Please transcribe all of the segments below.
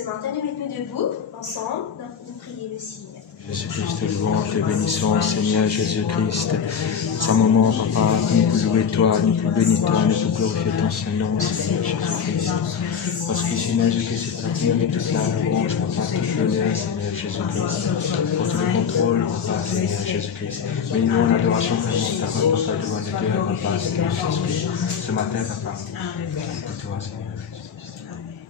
Ce matin, nous mettons debout, ensemble, nous prier le Seigneur. Jésus-Christ, louange, te bénissons, Seigneur Jésus-Christ. Sans moment, Papa, nous pouvons louer toi, nous pouvons bénir toi, nous pouvons glorifier ton Saint-Nom, Seigneur Jésus-Christ. Parce que Seigneur Jésus-Christ, c'est toi qui mérites toute la louange, Papa, tout l'honneur, Seigneur Jésus-Christ. Pour tout le contrôle, Papa, Seigneur Jésus-Christ. Mais nous, en adoration, vraiment, ta parole, Papa, devant le cœur, Papa, Seigneur Jésus-Christ. Ce matin, Papa, pour toi, Seigneur Jésus-Christ. Personne comme lui.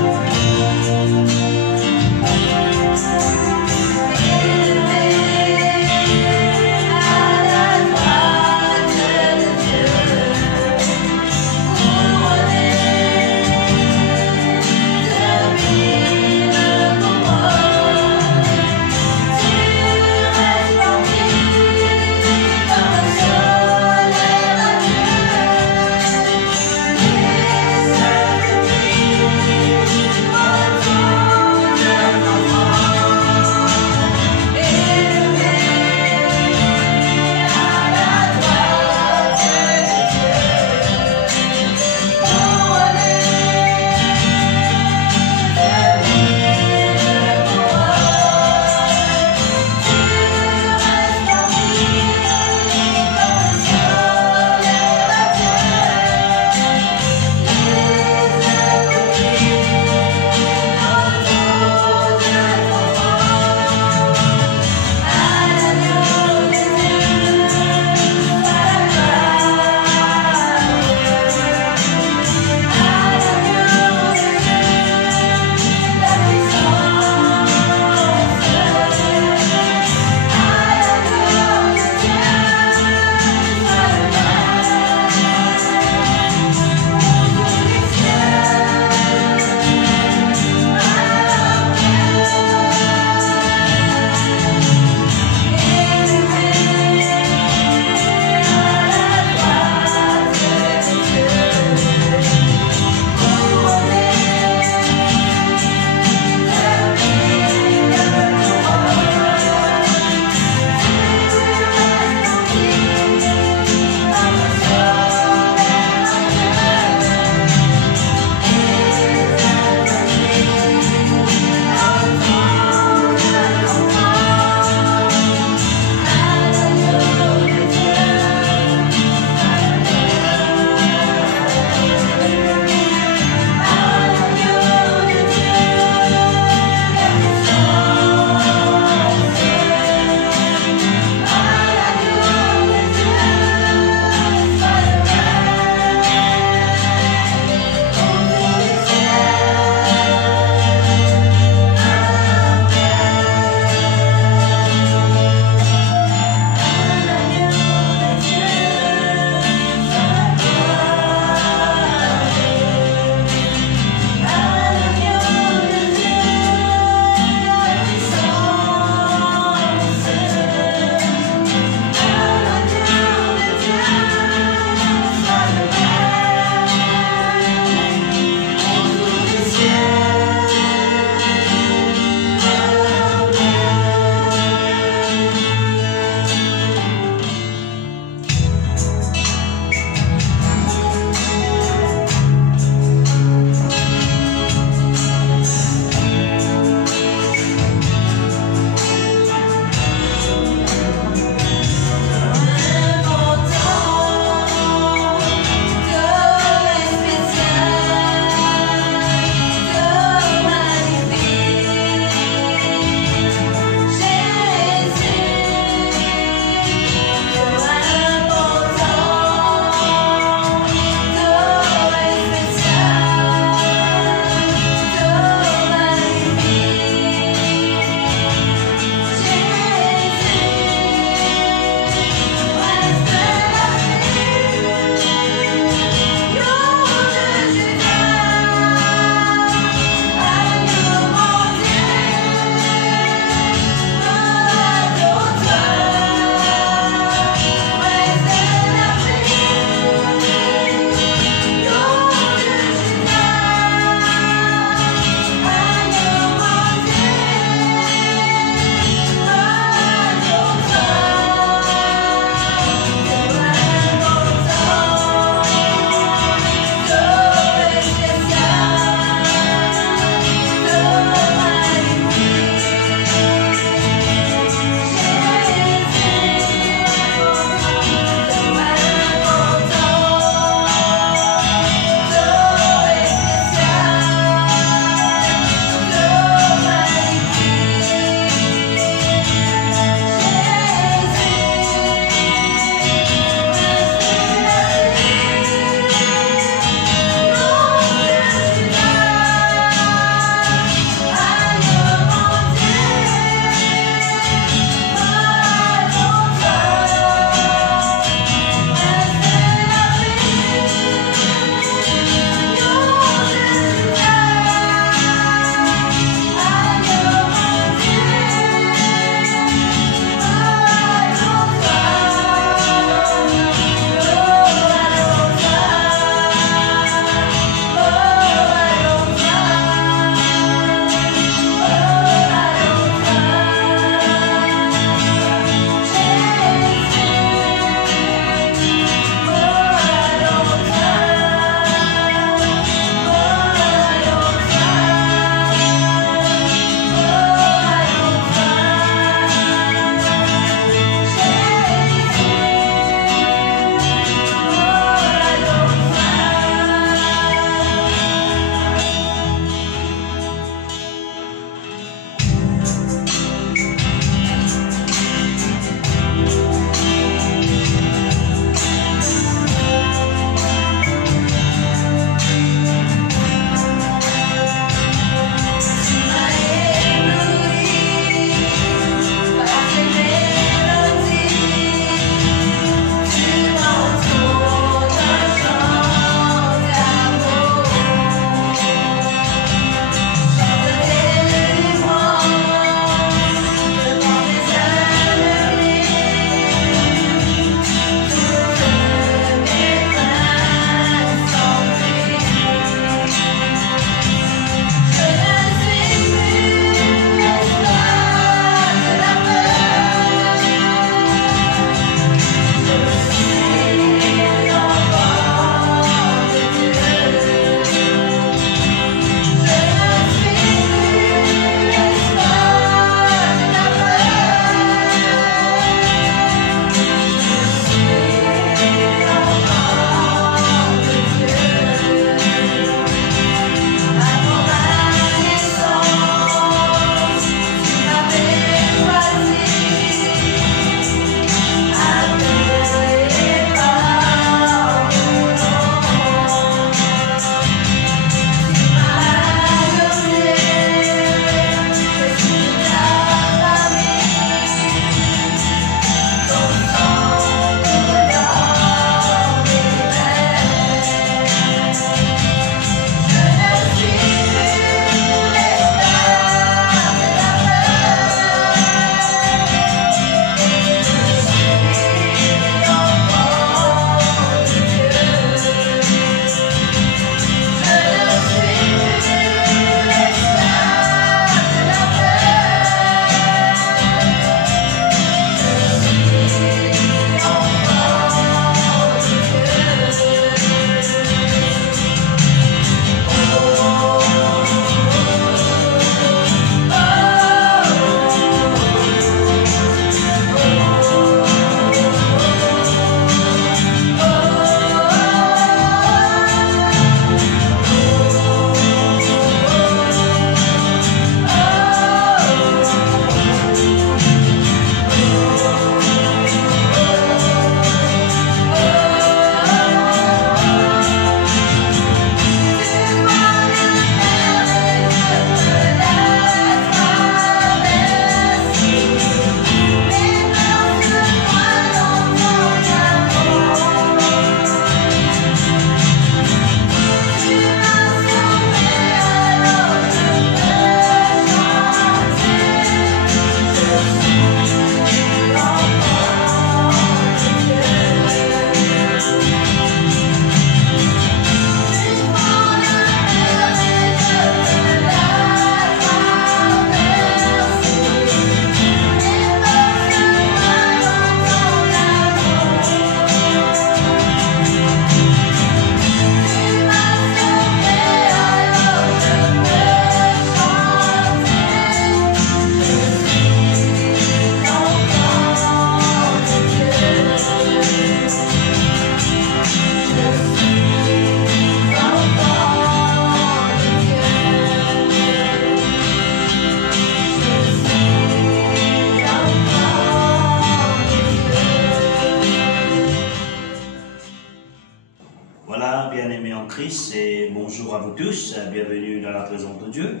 bonjour à vous tous, bienvenue dans la présence de Dieu.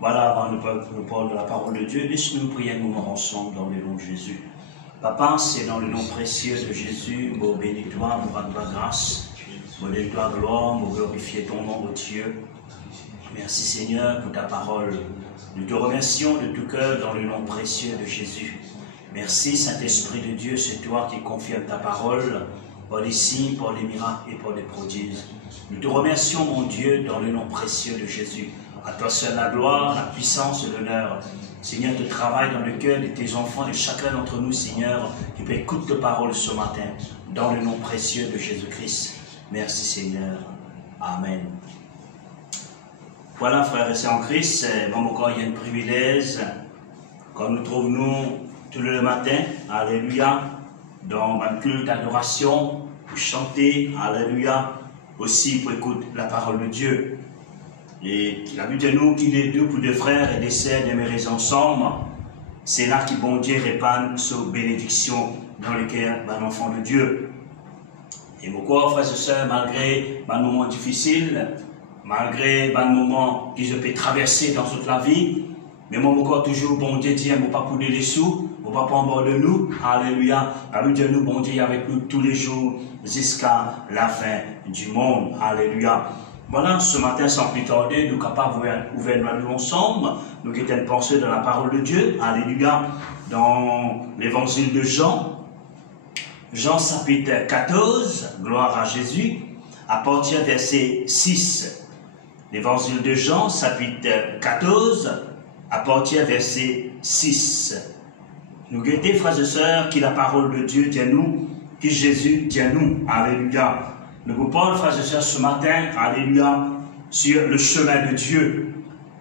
Voilà, avant de parler de la parole de Dieu, laisse-nous prier un moment ensemble dans le nom de Jésus. Papa, c'est dans le nom précieux de Jésus, mon bénis-toi, mon rends grâce, mon bénis-toi gloire, mon glorifier ton nom, mon Dieu. Merci Seigneur pour ta parole. Nous te remercions de tout cœur dans le nom précieux de Jésus. Merci Saint-Esprit de Dieu, c'est toi qui confirmes ta parole par les signes, par les miracles et par les prodiges. Nous te remercions, mon Dieu, dans le nom précieux de Jésus. À toi seul la gloire, la puissance et l'honneur. Seigneur, tu travailles dans le cœur de tes enfants, de chacun d'entre nous, Seigneur, qui peut écouter ta parole ce matin, dans le nom précieux de Jésus-Christ. Merci, Seigneur. Amen. Voilà, frères et sœurs en Christ, bon, encore il y a un privilège, comme nous trouvons tout le matin, alléluia, dans un culte d'adoration, pour chanter, alléluia, aussi pour écouter la parole de Dieu. Et la Bible de nous, qu'il est deux ou deux frères et des sœurs demeurés ensemble, c'est là que bon Dieu répand sa bénédiction dans le cœur d'un enfant de Dieu. Et pourquoi, frères et sœurs, malgré un moment difficile, malgré un moment que je peux traverser dans toute la vie, mais moi encore toujours, bon Dieu dit, ne pas couler les sous, ne pas prendre de nous, alléluia, la Bible de nous, bon Dieu, avec nous tous les jours, jusqu'à la fin du monde, alléluia. Voilà, ce matin, sans plus tarder, nous sommes capables d'ouvrir nous ensemble, nous qui sommes pensés dans la parole de Dieu, alléluia, dans l'évangile de Jean, Jean chapitre 14, gloire à Jésus, à partir du verset 6. L'évangile de Jean, chapitre 14, à partir du verset 6. Nous guettons, frères et sœurs, que la parole de Dieu dit à nous, que Jésus dit à nous, alléluia. Nous vous parlons, frères et sœurs, ce matin, alléluia, sur le chemin de Dieu.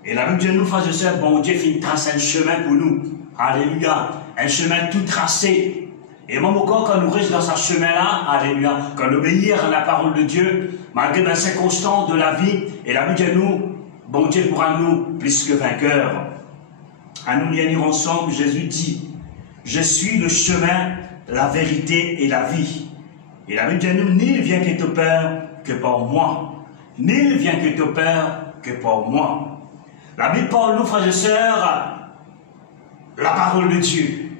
Et la Bible dit à nous, frères et sœurs, bon Dieu fait tracer un chemin pour nous, alléluia, un chemin tout tracé. Et même encore, quand nous restons dans ce chemin-là, alléluia, quand nous obéissons à la parole de Dieu, malgré les circonstances de la vie, et la Bible dit à nous, bon Dieu pourra nous plus que vainqueurs. À nous lire ensemble, Jésus dit, je suis le chemin, la vérité et la vie. Et la Bible dit à nous, nul vient que ton Père que par moi. Nul vient que ton Père que par moi. La Bible parle, nous, frères et sœurs, la parole de Dieu.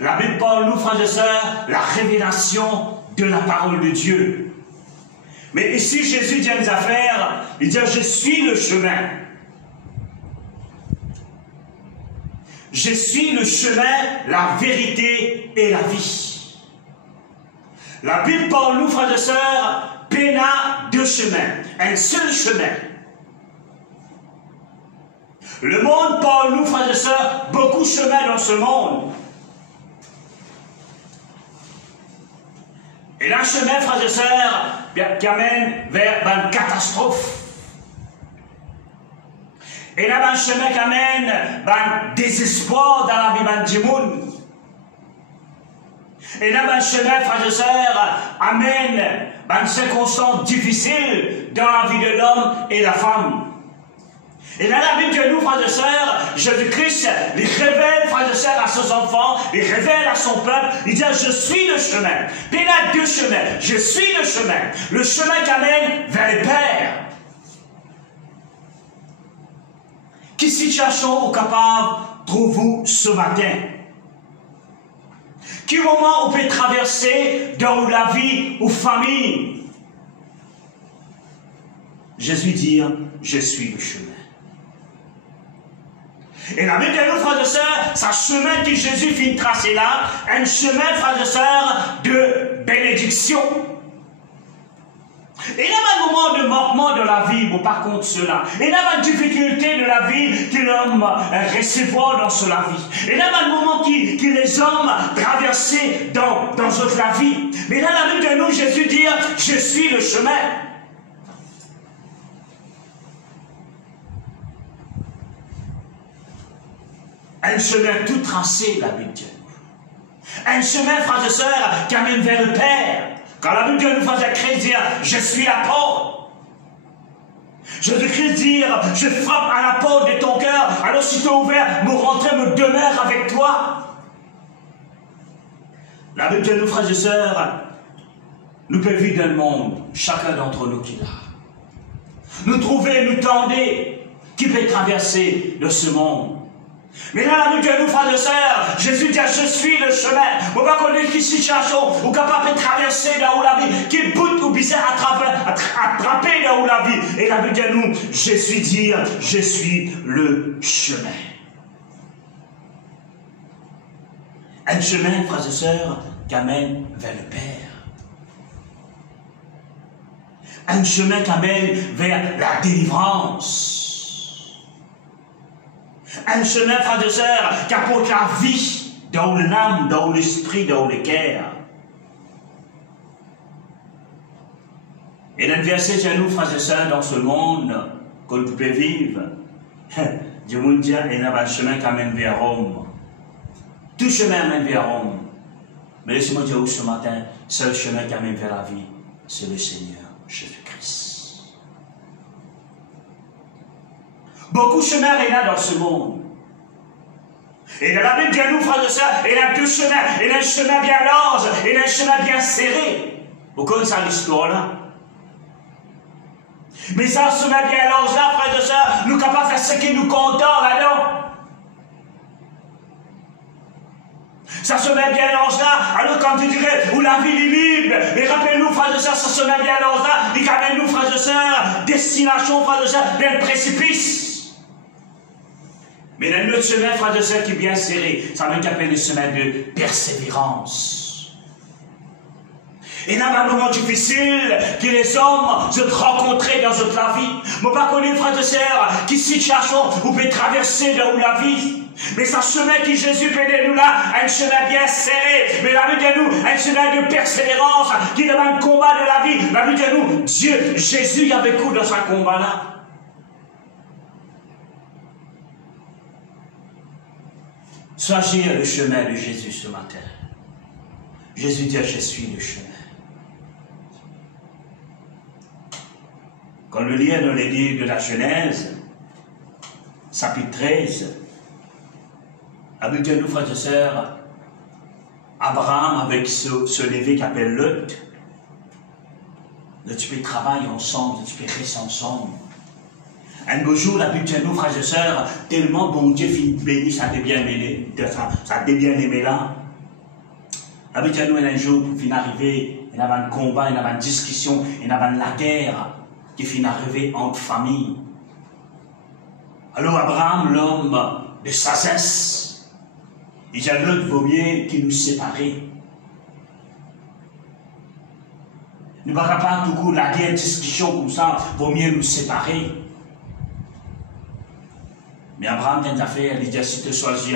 La Bible parle, nous, frères et sœurs, la révélation de la parole de Dieu. Mais ici, Jésus dit à nous affaires, il dit, je suis le chemin. Je suis le chemin, la vérité et la vie. La Bible parle, nous, frères et sœurs, péna deux chemins, un seul chemin. Le monde parle, nous, frères et sœurs, beaucoup de chemins dans ce monde. Et là, chemin, frères et sœurs, qui amène vers une catastrophe. Et là, un chemin qui amène un désespoir dans la vie du monde. Et là, un chemin, frères et sœurs, amène une circonstance difficile dans la vie de l'homme et la femme. Et là, la Bible de nous, frères et sœurs, Jésus-Christ, il révèle, frères et sœurs, à ses enfants, il révèle à son peuple, il dit, je suis le chemin. Puis il a deux chemins. Je suis le chemin qui amène vers le Père. Quelle situation est capable trouvez-vous ce matin? Quel moment vous pouvez traverser dans la vie ou famille? Jésus dit, je suis le chemin. Et la Bible de nous, frères et sœurs, c'est un chemin que Jésus vient tracer là, un chemin, frères et sœurs, de bénédiction. Il y a un moment de manquement de la vie, mais par contre cela. Il y a une difficulté de la vie que l'homme recevoir dans cela vie. Il y a un moment que les hommes traversaient dans la vie. Mais là, la Bible de nous, Jésus dit, je suis le chemin. Un chemin tout tracé, la Bible de nous. Un chemin, frères et sœurs, qui amène vers le Père. Quand la Bible nous faisait écrire, dire, je suis la porte. Jésus-Christ dire, je frappe à la porte de ton cœur, alors si tu es ouvert, me rentrer, me demeure avec toi. La Bible de nous, frères et sœurs, nous pouvons vivre dans le monde, chacun d'entre nous qui l'a. nous trouver, nous tendre, qui peut traverser de ce monde. Mais là, la Dieu nous, frères et sœurs, Jésus dit, je suis le chemin. On va connaître qui situation, ou capable de traverser là où la vie, qui bout ou bizarre attraper là où la vie. Et la Bible dit nous, Jésus dit, je suis le chemin. Un chemin, frères et sœurs, qui amène vers le Père. Un chemin qui amène vers la délivrance. Un chemin, frères et sœurs, qui apporte la vie dans l'âme, dans l'esprit, dans le cœur. Et dans le verset chez nous, frères et sœurs, dans ce monde que nous pouvons vivre, Dieu nous dit, il y a un chemin qui amène vers Rome. Tout chemin amène vers Rome. Mais laissez-moi dire ce matin, seul chemin qui amène vers la vie, c'est le Seigneur Jésus-Christ. Beaucoup de chemins il y a dans ce monde. Et dans la Bible, Dieu nous, frères et sœurs, il y a deux chemins. Il y a un chemin bien large, et il y a un chemin bien serré. Vous connaissez l'histoire là? Mais ça, ce chemin bien large là, frères et sœurs, nous sommes capables de faire ce qui nous compte là-dedans. Ça se met bien large là, alors quand tu dirais, où la vie est libre, mais rappelez-nous, frères et sœurs, ça se met bien large là, il amène nous, frères et sœurs, destination, frères et sœurs, vers le précipice. Mais dans notre chemin, frères et sœurs, qui est bien serré, ça veut dire le chemin de persévérance. Et dans un moment difficile, que les hommes se rencontrent dans notre la vie, mais pas connu, frères et sœurs, qui situation où peut traverser là où la vie. Mais ce chemin qui Jésus peut nous là, un chemin bien serré. Mais la Bible de nous, un chemin de persévérance, qui demande un combat de la vie. La Bible de nous, Dieu, Jésus, il y avait coup dans ce combat-là. Choisir le chemin de Jésus ce matin. Jésus dit, je suis le chemin. Quand le lien dans les livres de la Genèse, chapitre 13, la Bible dit nous, frères et sœurs, Abraham avec ce lévé qui appelle Lot, tu peux travailler ensemble, tu peux rester ensemble. Un beau jour, la Bible dit nous, frères et sœurs, tellement bon Dieu finit béni, ça a bien aimé, ça a bien aimé là. La Bible dit nous, un jour, pour finir arriver, il y avait un combat, il y avait une discussion, il y avait la guerre qui finit arriver entre familles. Alors Abraham, l'homme de sagesse, il dit à l'autre, vaut mieux qu'il nous sépare. Nous ne parlons pas tout court la guerre, discussion comme ça, vaut mieux nous séparer. Mais Abraham tient à faire, il dit, si tu choisis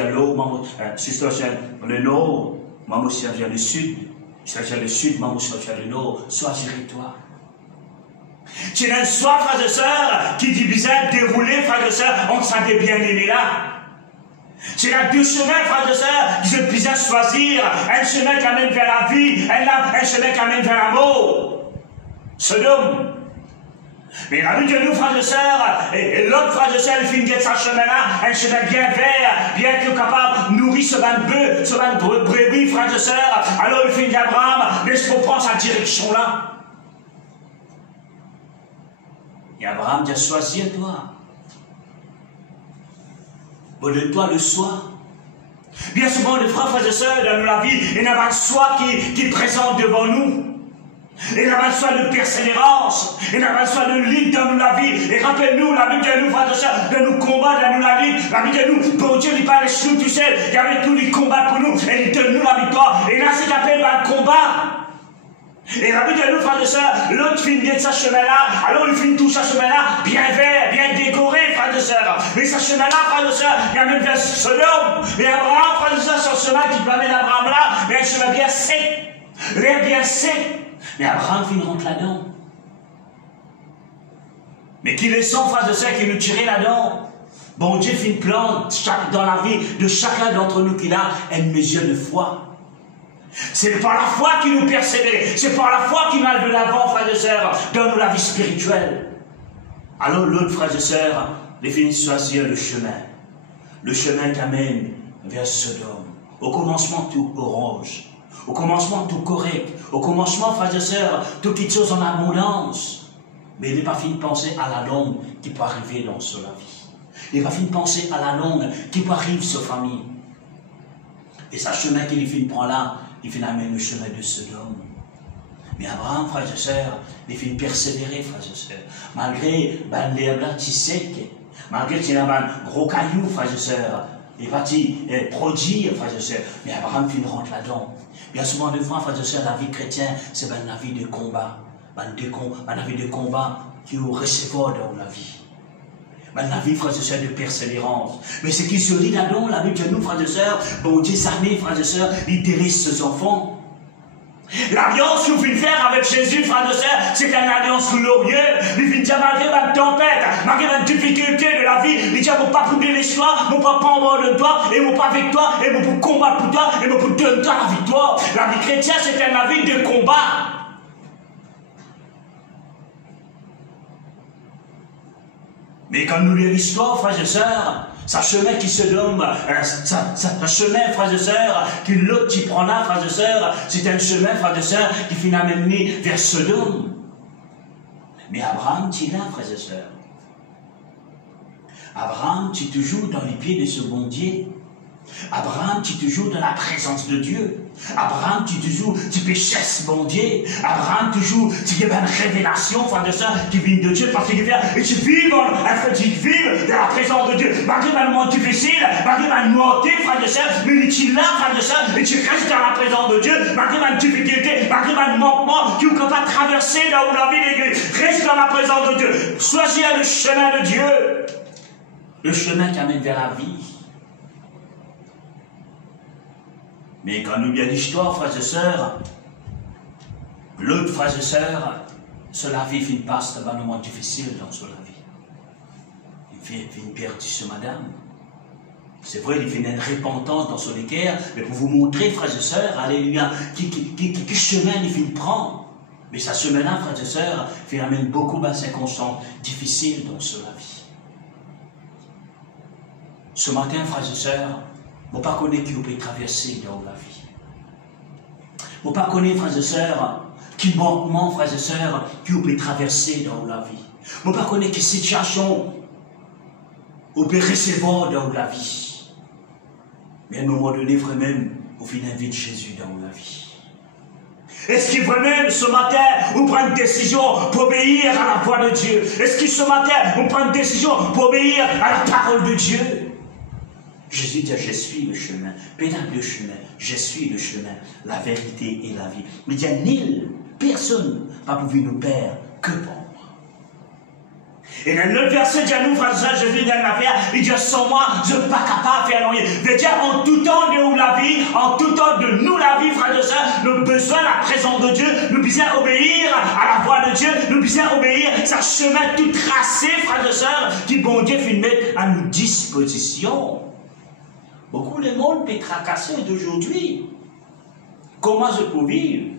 si tu choisis le nord, moi aussi choisis le sud. Si tu choisis le sud, moi aussi choisis le nord. Choisirai-toi. Tu as un soir, frères et sœurs, qui dit bizarre dérouler, frères et sœurs, entre ça des bien-aimés là. C'est là deux chemins, frères et sœurs, qui se bizarre choisir. Un chemin qui amène vers la vie, un chemin qui amène vers l'amour. Sodome. Mais la vie de nous, frères et sœurs, et l'autre frère et sœurs, il finit de ce chemin-là, un chemin bien vert, bien capable de nourrir ce van bœuf, ce van brebis, frères et sœurs. Alors il finit d'Abraham, laisse-moi prendre sa direction-là. Et Abraham dit, choisis toi. Donne-toi le soi. Bien souvent, les frères et sœurs, dans la vie, il y a un soi qui présente devant nous. Il y a un soi de persévérance. Il y a un soi de lutte dans la vie. Et rappelle-nous, la Bible de nous, frères et sœurs, de nous combattre dans la vie. La Bible de nous, bon Dieu, il parle de nous, tu sais, il y avait tous les combats pour nous. Et il donne nous la victoire. Et là, c'est appelé un combat. Et la Bible de nous, frères et sœurs, l'autre finit de ce chemin-là, alors il finit tout ce chemin-là, bien vert, bien décoré, frères et sœurs. Mais ce chemin-là, frères et sœurs, il y a même vers Sodome. Mais Abraham, frères et sœurs, sur ce chemin qui peut amener Abraham là, mais un chemin bien sec, l'air bien sec. Mais Abraham finit rentre là-dedans. Mais qui les sont, frères et sœurs, qui nous tirent là-dedans. Bon Dieu finit plante dans la vie de chacun d'entre nous qui a une mesure de foi. C'est par la foi qu'il nous persévère. C'est par la foi qu'il nous a de l'avant, frères et sœurs, dans la vie spirituelle. Alors l'autre, frères et sœurs, les finissent choisir le chemin. Le chemin qui amène vers Sodome. Au commencement, tout orange. Au commencement, tout correct. Au commencement, frères et sœurs, toutes les choses en abondance. Mais il n'est pas fini de penser à la longue qui peut arriver dans sur la vie. Il n'est pas fini de penser à la longue qui peut arriver sur la famille. Et ce chemin qu'il finit de prendre là, il finit d'amener le chemin de Sodome. Mais Abraham, frères et sœurs, il finit de persévérer, frères et sœurs. Malgré les blancs qui secs, malgré qu'il y a un gros caillou, frères et sœurs, il va produire, frères et sœurs. Mais Abraham finit de rentrer là-dedans. Bien souvent, de fois, frères et sœurs, la vie chrétienne, c'est la vie de combat. La vie de combat qui est au recevoir dans la vie. La vie, frères et sœurs, de persévérance. Mais ce qui se lit là-dedans, la Bible de nous, frères et sœurs, bon Dieu s'armée, frères et sœurs, il dirige ses enfants. L'alliance qu'il vient faire avec Jésus, frères et sœurs, c'est une alliance glorieuse. Il vient dire, malgré la tempête, malgré la difficulté de la vie, il dit, je ne vais pas oublier l'histoire, je ne vais pas prendre de toi, et je ne vais pas avec toi, et je vais combattre pour toi, et je vais donner toi la victoire. La vie chrétienne, c'est une vie de combat. Mais quand nous lisons l'histoire, frères et sœurs, c'est un chemin qui se donne, c'est un chemin, frères et sœurs, qui l'autre qui prend là, frères et sœurs, c'est un chemin, frères et sœurs, qui finit à mener vers Sodome. Mais Abraham, tu es là, frères et sœurs. Abraham, tu es toujours dans les pieds de ce bon Dieu. Abraham, tu es toujours dans la présence de Dieu. Abraham, tu es toujours, tu peux chasser mon Dieu. Abraham, toujours, tu as une révélation, frère de sœur, qui vient de Dieu, parce qu'il vient, et tu vis dans la présence de Dieu. Malgré un moment difficile, malgré une nuauté, frère de sœur, mais tu es là, frère de sœur, et tu restes dans la présence de Dieu, malgré une difficulté, malgré un manquement, tu ne peux pas traverser là où la vie de l'église. Reste dans la présence de Dieu. Choisis le chemin de Dieu. Le chemin qui amène vers la vie. Mais quand nous lisons l'histoire, frères et sœurs, l'autre, frères et sœurs, sur la vie, il passe un moment difficile dans sur la vie. Il fait une perte sur madame. C'est vrai, il fait une repentance dans son équerre, mais pour vous montrer, frères et sœurs, alléluia, quel chemin il fait prendre. Mais ce chemin-là, frères et sœurs, il amène beaucoup de circonstances difficiles dans sur la vie. Ce matin, frères et sœurs, vous ne connaissez pas qui vous pouvez traverser dans la vie. Vous ne connaissez pas, frères et sœurs, qui manquement, frères et sœurs, qui vous pouvez traverser dans la vie. Vous ne connaissez pas quelle situation vous pouvez recevoir dans la vie. Mais à un moment donné, vraiment, vous finissez de Jésus dans la vie. Est-ce qu'il vraiment, ce matin, vous prenez une décision pour obéir à la voix de Dieu? Est-ce que ce matin, vous prenez une décision pour obéir à la parole de Dieu? Jésus dit, je suis le chemin, pédale le chemin, je suis le chemin, la vérité et la vie. Mais il y a nul, personne, pas pour nous perdre que pour moi. Et dans le verset de nous, frères et sœurs, Jésus dit dans l'affaire, il dit, sans moi, je ne suis pas capable de faire rien. Il veut dire, en tout temps de nous la vie, en tout temps de nous la vie, frères et sœurs, nous avons besoin de la présence de Dieu, nous devons obéir à la voix de Dieu, nous devons obéir à ce chemin tout tracé, frères et sœurs, qui bon Dieu fait mettre à nos dispositions. Beaucoup de monde peut tracasser d'aujourd'hui. Comment je peux vivre?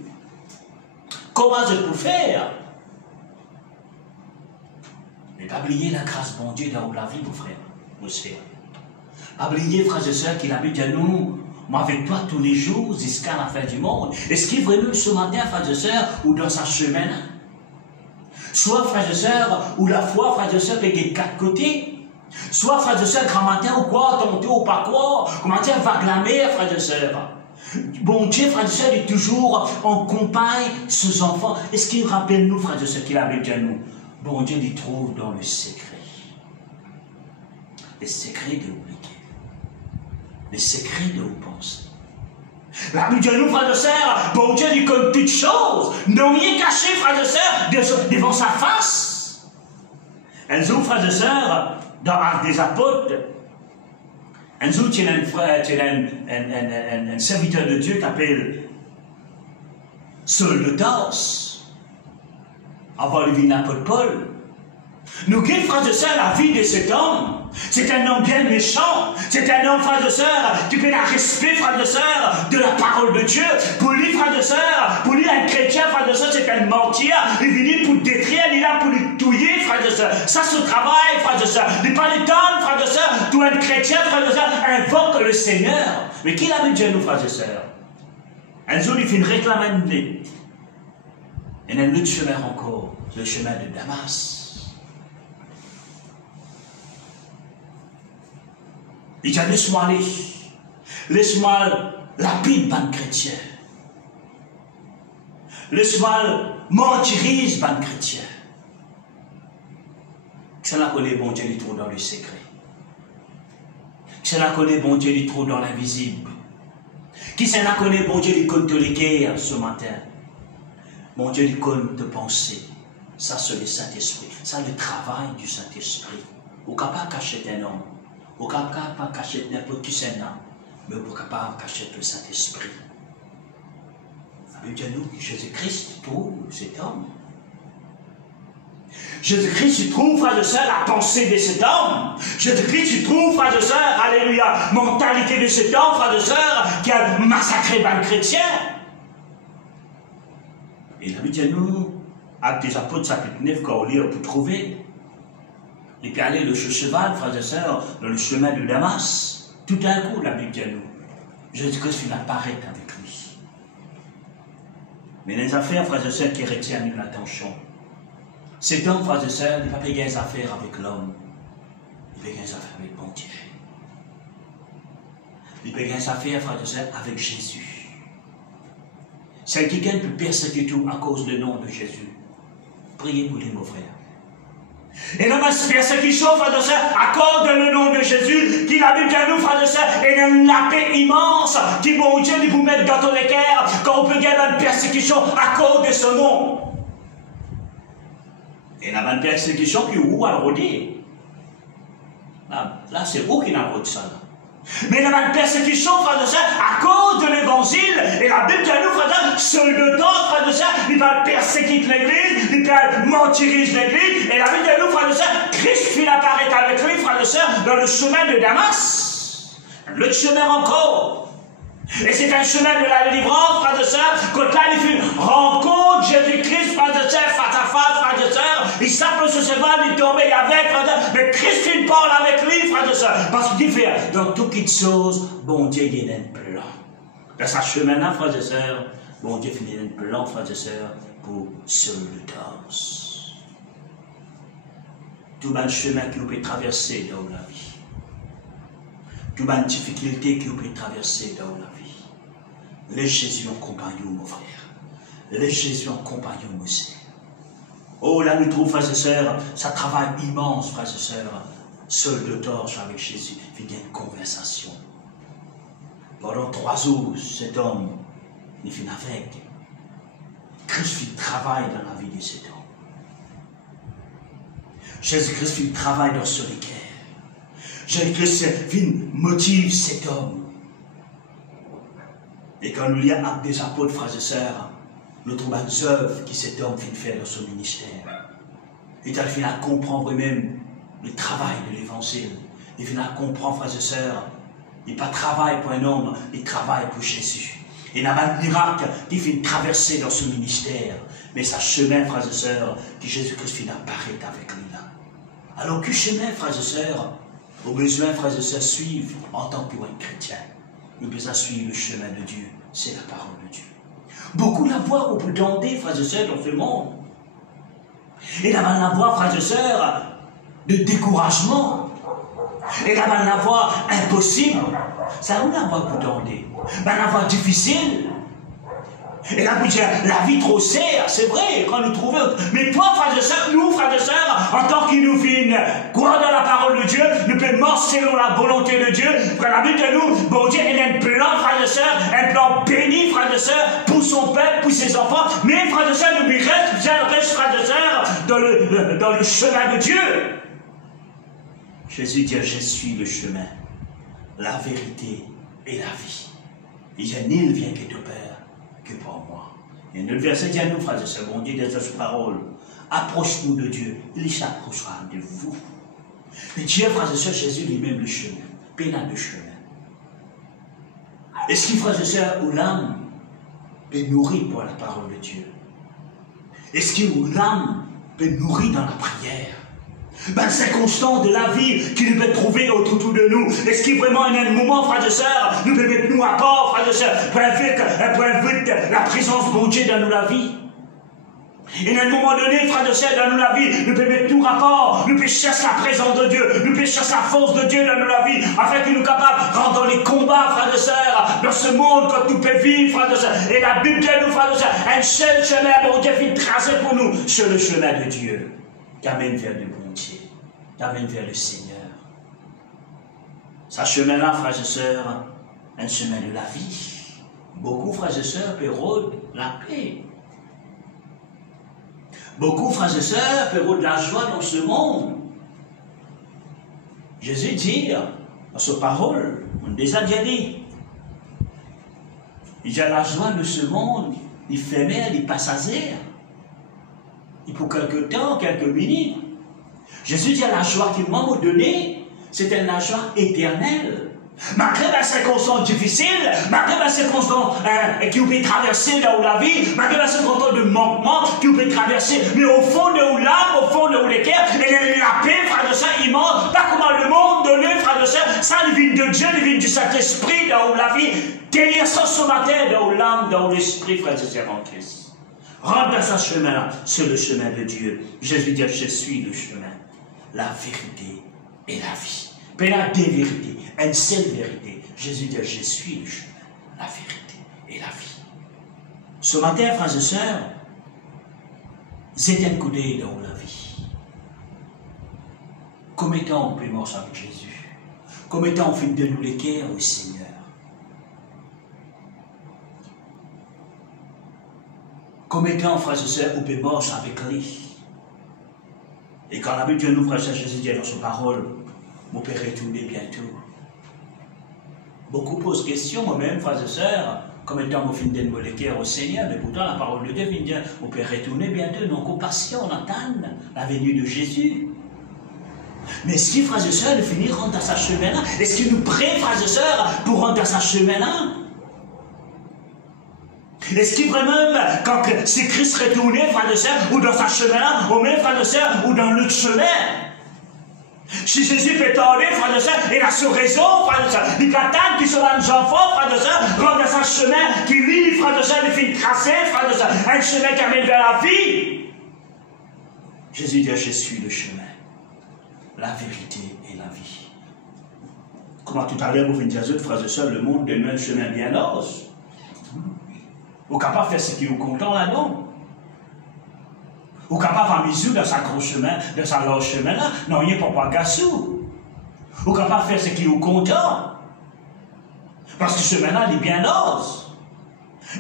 Comment je peux faire? Mais pas oublier la grâce de mon Dieu dans la vie, mon frère, mon frère. Pas oublier, frères et sœurs, qu'il habite à nous, moi avec toi tous les jours, jusqu'à la fin du monde. Est-ce qu'il est vraiment ce matin, frères et sœurs, ou dans sa chemin? Soit, frères et sœurs, ou la foi, frères et sœurs, peut être quatre côtés. Soit, frères et sœurs, grand matin ou quoi, tantôt ou pas quoi, comment dire, vague la mer, frères et sœurs. Bon Dieu, frères et sœurs, il est toujours en compagnie ses enfants. Est-ce qu'il rappelle nous, frères et sœurs, qu'il avait bien nous? Bon Dieu, il trouve dans le secret. Les secrets de l'oublier. Les secrets de vos pensées. La Bible dit à nous, frères et sœurs, bon Dieu, il connaît toutes choses. Non rien caché, frères et sœurs, devant sa face. Elles ouvrent, frères et sœurs, dans l'Arc des Apôtres, un jour, il y a un serviteur de Dieu qui s'appelle Saul de Tarse, avant le vie d'apôtre Paul. Nous guidons, frères et sœurs, la vie de cet homme. C'est un homme bien méchant. C'est un homme, frères et sœurs, qui fait un respect, frères et sœurs, de la parole de Dieu. Pour lui, frères et sœurs, pour lui, un chrétien, frères et sœurs, c'est un mentir. Il vient pour détruire, il est là pour lui touiller, frères et sœurs. Ça, c'est le travail, frères et sœurs. Il n'est pas le temps, frères et sœurs, tout un chrétien, frères et sœurs, invoque le Seigneur. Mais qui l'a mis Dieu, nous, frères et sœurs? Un jour, il fait une réclamation. Et un autre chemin encore. le chemin de Damas. Il dit, laisse-moi aller. Laisse-moi lapide, ban chrétien. Laisse-moi mentirise, ban chrétien. Que la connaît, bon Dieu, il trouve dans le secret. Que la connaît, bon Dieu, il trouve dans l'invisible. Qui s'en a connaît, bon Dieu, il compte te l'équerre ce matin. Mon Dieu, il compte te penser. Ça, c'est le Saint-Esprit. Ça, le travail du Saint-Esprit. Au ne pas cacher un homme. Au ne pas cacher n'importe qui c'est un homme. Mais au ne pas cacher le Saint-Esprit. La Bible dit nous que Jésus-Christ trouve cet homme. Jésus-Christ, tu trouves, frère de sœur, la pensée de cet homme. Jésus-Christ, tu trouves, frère de sœur, alléluia, mentalité de cet homme, frère de sœur, qui a massacré les chrétiens. Et la Bible dit nous, Actes des Apôtres, chapitre 9, quand on lit, on peut trouver. Et puis aller le cheval, frère de sœur, dans le chemin de Damas. Tout d'un coup, la Bible dit nous, Jésus-Christ vient apparaître avec lui. Mais les affaires, frère de sœur, qui retiennent l'attention. Cet homme, frère et sœur, il n'a pas des affaires avec l'homme. Il a des affaires avec bon Dieu. Il a des affaires, frère et sœur, avec Jésus. C'est quelqu'un qui persécute tout à cause du nom de Jésus. Priez pour lui, mon frère. Et non, mais persécution, frère et sœur, à cause du nom de Jésus, qui a vu qu'à nous, frère et sœur, et une paix immense, qui, bon Dieu, il vous met dans ton équerre, quand on peut gagner une persécution à cause de ce nom. Et il y a une persécution qui est où à rôder. Là c'est vous qui n'a pas ça. Mais il y a une persécution, frère de sœur, à cause de l'évangile. Et la Bible dit à nous, frère de sœur, seul le temps, frère de sœur, il va persécuter l'église, il va mentirise l'église. Et la Bible dit à nous, frère de sœur, Christ fit apparaître avec lui, frère de sœur, dans le chemin de Damas. Le chemin encore. Et c'est un chemin de la délivrance, frère de sœur, quand là il fait rencontre Jésus-Christ, frère de sœur, face à face, frère de sœur, il s'appelle ce cheval, il tombe avec, frère de sœur, mais Christ il parle avec lui, frère de sœur, parce qu'il fait dans toutes les choses, bon Dieu il y a un plan. Dans ce chemin-là, frère de sœur, bon Dieu il y a un plan, frère de sœur, pour sauver le temps. Tout le chemin que vous pouvez traverser dans la vie. Toute la difficulté que vous pouvez traverser dans la vie. Les Jésus en compagnon, mon frère. Les Jésus en compagnon, mon sœur. Oh, là, nous trouvons, frères et sœurs, ça travaille immense, frères et sœurs. Seul de torche avec Jésus, il y a une conversation. Pendant 3 jours, cet homme, il finit avec. Christ fit travail dans la vie de cet homme. Jésus-Christ fit travail dans ce équerre. Jésus-Christ motive cet homme. Et quand nous lisons Actes des Apôtres, frères et sœurs, nous trouvons des œuvres que cet homme vient faire dans son ministère. Et il vient à comprendre même le travail de l'évangile. Il vient à comprendre, frères et sœurs, il n'y a pas de travail pour un homme, il travaille pour Jésus. Et il y a un miracle qui vient traverser dans ce ministère. Mais c'est un chemin, frères et sœurs, que Jésus-Christ vient apparaître avec lui là. Alors, quel chemin, frères et sœurs, au besoin, frères et sœurs, suivre en tant que chrétien. Nous devons suivre le chemin de Dieu. C'est la parole de Dieu. Beaucoup la voient, on peut tenter, frères et sœurs, dans ce monde. Et là, on la voit, frères et sœurs, de découragement. Et là, on la voit impossible. Ça, on la voit pour tenter. On la voit difficile. Et là, la vie trop serre, c'est vrai, quand nous trouvons. Mais toi, frères et sœurs, nous, frères et sœurs, en tant qu'ils nous viennent, croire dans la parole de Dieu, nous pouvons marcher selon la volonté de Dieu. Frère, la Bible de nous, bon Dieu, il y a un plan, frères et sœurs, un plan béni, frères et sœurs, pour son peuple, pour ses enfants. Mais, frères et sœurs, nous reste, frères et sœurs, dans le chemin de Dieu. Jésus dit, je suis le chemin, la vérité et la vie. Il dit, nul vient que ton Père que pour moi. Et le verset dit à nous, frères et sœurs, bon Dieu, des autres paroles, approche-nous de Dieu, il s'approchera de vous. Mais Dieu, frères et sœurs, Jésus lui-même le chemin, pénal le chemin. Est-ce qu'il, frères et sœurs, où l'âme peut nourrir pour la parole de Dieu? Est-ce que l'âme peut nourrir dans la prière? Ben, c'est constant de la vie qui nous peut trouver autour de nous. Est-ce qu'il y a vraiment un moment, frères et sœurs, nous peut mettre nous à part, frères et sœurs, pour inviter la présence de Dieu dans la vie? Et à un moment donné, frères et sœurs, dans la vie, nous pouvons mettre tout rapport, nous pouvons chercher la présence de Dieu, nous pouvons chercher la force de Dieu dans la vie, afin qu'il nous capable de rentrer dans les combats, frères et sœurs, dans ce monde, quand nous pouvons vivre, frères et sœurs. Et la Bible dit à nous, frères et sœurs, un seul chemin, bon Dieu, fait tracer pour nous, sur le chemin de Dieu, qui amène vers le bon Dieu, qui amène vers le Seigneur. Ce chemin-là, frères et sœurs, un chemin de la vie. Beaucoup, frères et sœurs, pérodent la paix. Beaucoup, frères et sœurs, pérodent la joie dans ce monde. Jésus dit, dans sa parole, on déjà dit, il y a la joie de ce monde, éphémère, passagère. Et pour quelque temps, quelques minutes. Jésus dit, la joie qu'il m'a donné, c'était la joie éternelle. Malgré les circonstances difficiles, malgré les circonstances qui ont pu traverser dans la vie, malgré les circonstances de manquement qui ont pu traverser, mais au fond de l'âme, au fond de l'équerre, il y a la paix, frère de sœur, immense, pas comment le monde donné, frère de sœur, ça, le vide de Dieu, le vide du Saint-Esprit dans la vie, derrière ça, ce matin, dans l'âme, dans l'esprit, frère de sœur, en Christ. Rentre dans ce chemin-là, c'est le chemin de Dieu. Jésus dit, je suis le chemin, la vérité et la vie. Mais il y a deux vérités, une seule vérité. Jésus dit, je suis le chemin, la vérité et la vie. Ce matin, frères et sœurs, c'est un coup d'œil dans la vie. Combien de temps on peut marcher avec Jésus? Combien de temps on fait de nous les cœurs au Seigneur? Combien de temps, frères et sœurs, on peut marcher avec lui? Et quand la Bible nous, frères et sœurs, Jésus dit dans sa parole, on peut retourner bientôt. Beaucoup posent question, moi-même, frères et sœurs, combien de temps on finit de me les cœurs au Seigneur, mais pourtant la parole de Dieu vient dire, on peut retourner bientôt, non compassion, on attend la venue de Jésus. Mais est-ce qu'il, frères et sœurs, de finir rentrer dans sa chemin-là? Est-ce qu'il nous prête, frères et sœurs, pour rentrer dans sa chemin-là? Est-ce qu'il vraiment, quand c'est Christ retourné, frères et sœurs, ou dans sa chemin-là, ou même, frères et sœurs, ou dans l'autre chemin? Si Jésus fait tourner, frères et sœurs, il a sa raison, frères et sœurs. Il attend qu'il soit un enfant, frères et sœurs, rentre dans un chemin qui lie, frères et sœurs, les filles tracées, frères et sœurs, un chemin qui amène vers la vie. Jésus dit, je suis le chemin, la vérité et la vie. Comment tout à l'heure, vous venez dire, frères et sœurs, le monde donne un chemin bien l'os. Vous n'êtes capable de faire ce qui vous content là-dedans. Vous n'êtes capable de misou dans sa gros chemin, dans sa large chemin là. Non, il n'y a pas gassou. Vous n'êtes capable de faire ce qui vous content. Parce que ce chemin-là, il est bien l'os.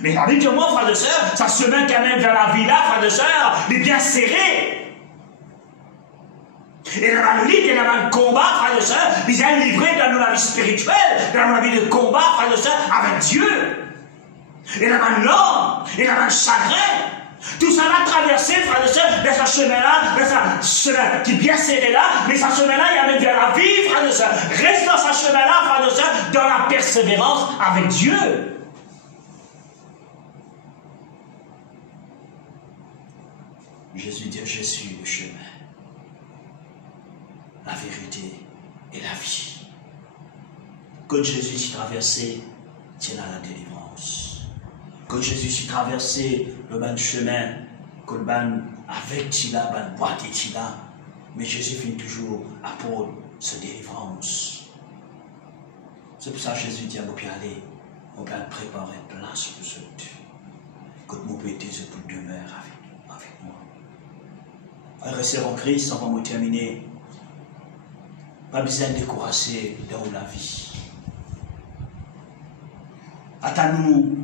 Mais la vie de moi, frère de sœur, ça se chemin quand même vers la vie là, frère de sœur, il est bien serré. Et dans la lutte et dans le combat, frère de sœur, il est livré dans la vie spirituelle, dans la vie de combat, frère de sœur, avec Dieu. Et dans l'homme, et dans le chagrin. Tout ça va traverser, frère et sœur, dans ce chemin-là, dans ce chemin qui est bien serré là, mais ce chemin-là, il amène vers la vie, frère et sœur. Reste dans ce chemin-là, frère et sœur, dans la persévérance avec Dieu. Jésus dit, je suis le chemin, la vérité et la vie. Quand Jésus s'est traversé, c'est là la délivrance. Quand Jésus s'est traversé le ban chemin, que le ban avec Tila, ban boîte et Tila, mais Jésus finit toujours à pour sa délivrance. C'est pour ça que Jésus dit à mon aller, on peut préparer une place pour ce Dieu. Que mon pété se peut demeurer avec moi. Frères et sœurs en Christ, on va me terminer. Pas besoin de décourager dans la vie. Attends-nous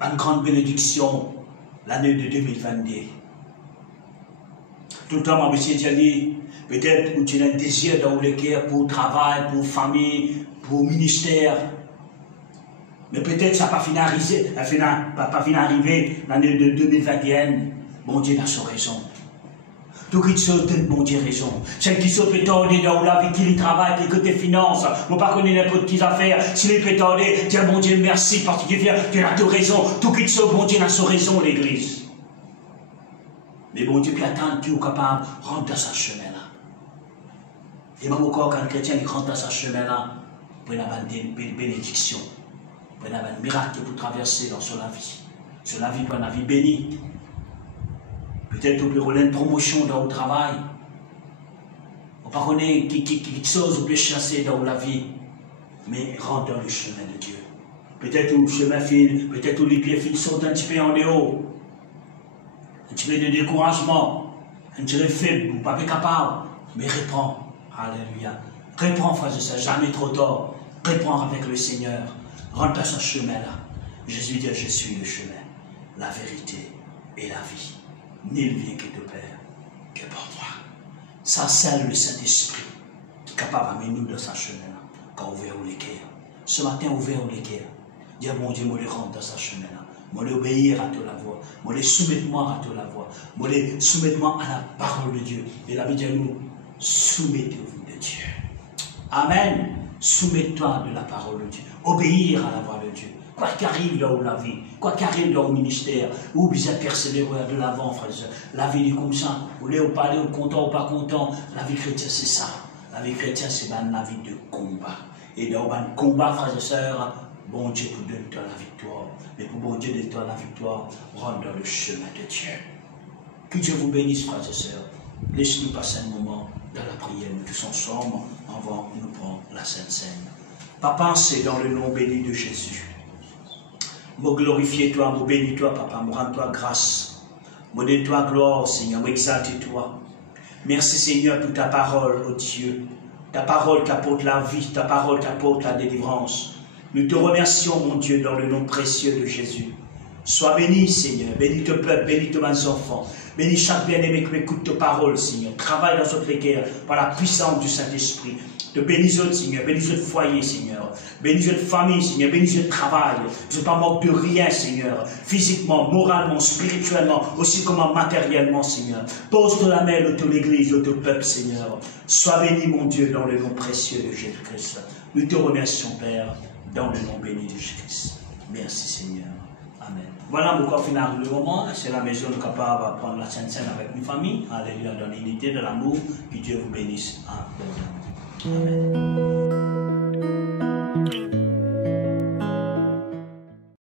une grande bénédiction l'année de 2022. Tout le temps, ma monsieur dit, peut-être que tu as un désir dans le cœur pour travail, pour famille, pour ministère. Mais peut-être ça n'a pas fini d'arriver l'année de 2021. Bon Dieu a son raison. Tout qui se donne, bon Dieu, raison. Celle qui se pétardent dans la vie, qui travaille, qui côté finance, ne pas connaître n'importe qui affaires, si les pétardent, dire bon Dieu, merci, parce qu'il vient, tu as raison. Tout qui se, bon Dieu, a son raison, l'église. Mais bon Dieu, puis attendre qui est capable de rentrer dans ce chemin-là. Et même encore, quand le chrétien rentre dans ce chemin-là, pour avoir une bénédiction, pour avoir un miracle pour traverser dans son vie. Sur la vie, pour la vie bénie. Peut-être au bureau, une promotion dans le travail. On ne pas connaître quelque chose, on peut chasser dans la vie. Mais rentre dans le chemin de Dieu. Peut-être où le chemin file, peut-être où les pieds filent sautent un petit peu en haut. Un petit peu de découragement. Un petit peu faible, ou pas capable. Mais reprends. Alléluia. Reprends, frère et sœur, jamais trop tard. Reprends avec le Seigneur. Rentre dans ce chemin-là. Jésus dit, je suis le chemin, la vérité et la vie. Nul vient que te Père, que par toi. Ça, c'est le Saint-Esprit qui est capable d'amener nous dans ce chemin-là. Quand on ouvre les cœurs. Ce matin, ouvert les cœurs. Dis, mon Dieu, moi, je rentre dans ce chemin-là. Moi, je obéir à ta la voix. Moi, je soumettre-moi à ta la voix. Moi, je soumettre-moi à la parole de Dieu. Et la vie dit à nous, soumettez-vous de Dieu. Amen. Soumets-toi de la parole de Dieu. Obéir à la voix de Dieu. Quoi qu'arrive dans la vie, quoi qu'arrive dans le ministère, ou bien persévérer de l'avant, frère. La vie est comme ça. Vous voulez ou parler, ou content ou pas content. La vie chrétienne, c'est ça. La vie chrétienne, c'est la vie de combat. Et dans le combat, frères et sœurs, bon Dieu pour donner toi la victoire. Mais pour bon Dieu donner toi la victoire, rentre dans le chemin de Dieu. Que Dieu vous bénisse, frères et sœurs. Laissez-nous passer un moment dans la prière, nous tous ensemble, avant de nous prendre la Sainte Seine. Papa, c'est dans le nom béni de Jésus. Moi glorifie-toi, moi bénis-toi, papa, moi rends-toi grâce. Moi donne-toi gloire, Seigneur, moi exalte-toi. Merci, Seigneur, pour ta parole, oh Dieu. Ta parole qui apporte la vie, ta parole qui apporte la délivrance. Nous te remercions, mon Dieu, dans le nom précieux de Jésus. Sois béni, Seigneur. Bénis ton peuple, bénis tous mes enfants. Bénis chaque bien-aimé qui écoute ta parole, Seigneur. Travaille dans notre cœur par la puissance du Saint-Esprit. Te bénis, Seigneur. Bénis notre foyer, Seigneur. Bénis notre famille, Seigneur. Bénis notre travail. Je ne pas manque de rien, Seigneur. Physiquement, moralement, spirituellement, aussi comme matériellement, Seigneur. Pose de la main de toute l'église, de tout le peuple, Seigneur. Sois béni, mon Dieu, dans le nom précieux de Jésus-Christ. Nous te remercions, Père, dans le nom béni de Jésus-Christ. Merci, Seigneur. Amen. Voilà pourquoi final le moment, c'est la maison capable de prendre la Sainte Seine avec une famille. Alléluia, dans l'unité, de l'amour. Que Dieu vous bénisse. Amen.